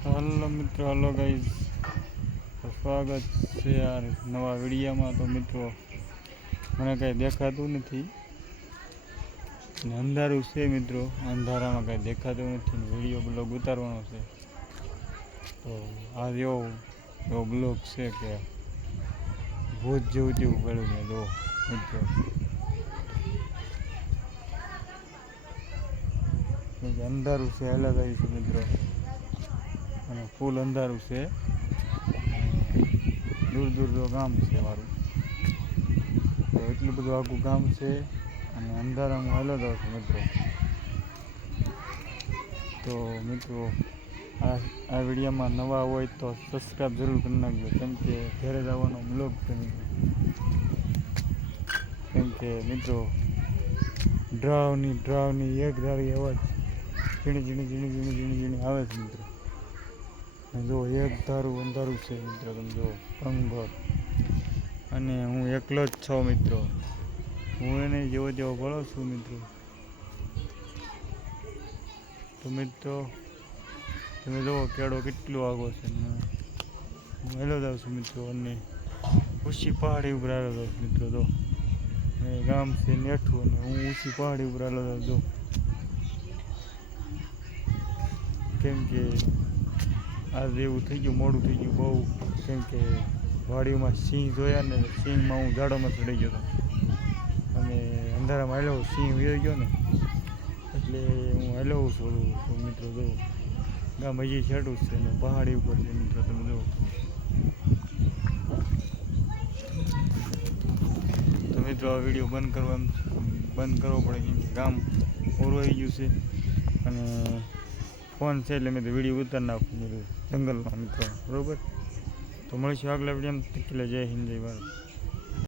Hello મિત્રો, hello guys, સ્વાગત છે યાર નવા વિડીયોમાં. તો મિત્રો મને કાંઈ દેખાતું નથી ને અંધારું છે મિત્રો, અંધારામાં કાંઈ દેખાતું નથી ને વિડીયો બ્લોગ ઉતારવાનો છે. તો આ એવો બ્લોગ છે કે ભૂત જેવું તેવું પડ્યું મેં જો મિત્રો, અંધારું છે અલગ આવી છે મિત્રો, અને ફૂલ અંધારું છે. દૂર દૂર તો ગામ છે મારું, તો એટલું બધું આખું ગામ છે અને અંધારામાં હાલો જાઉં છું મિત્રો. તો મિત્રો આ વિડીયોમાં નવા હોય તો સબસ્ક્રાઈબ જરૂર કરી નાખજો, કેમ કે ઘરે જવાનો બ્લોગ છે મિત્રો. કેમ કે મિત્રો ડ્રાવની એક ધારી અવાજ ઝીણી આવે છે મિત્રો. જો એક ધારું અંધારું છે મિત્રો, તમે જો કંગર, અને હું એકલો જ છું મિત્રો. હું એને જેવો તેવો ભળો છું મિત્રો. તો મિત્રો તમે જુઓ કેળો કેટલો આગો છે. હું હેલો જાઉં છું મિત્રો, અને ઊંચી પહાડી ઉપર આવેલો જાઉં છું મિત્રો. જો ગામ છે નેઠું અને હું ઊંચી પહાડી ઉપર આવેલો જાઉં છું. કેમ કે આજે એવું થઈ ગયું, મોડું થઈ ગયું બહુ. કેમ કે વાડીઓમાં સિંહ જોયા ને, સિંહમાં હું ઝાડોમાં ચડી ગયો હતો અને અંધારામાં હાલ્યો સિંહ વયો ગયો ને, એટલે હું હાલ્યો છું. તો મિત્રો જો ગામ હજી છેટું છે ને પહાડી ઉપર છે મિત્રો, તમે જુઓ. તો મિત્રો આ વિડીયો બંધ કરવો પડે, કેમ કે ગામ ઓરવાઈ ગયું છે અને ફોન છે એટલે મેં તો વિડીયો ઉતારી નાખું જંગલમાં મિત્રો, બરાબર. તો મળીશું આગલા વિડીયોમાં. જય હિન્દ, જય ભારત.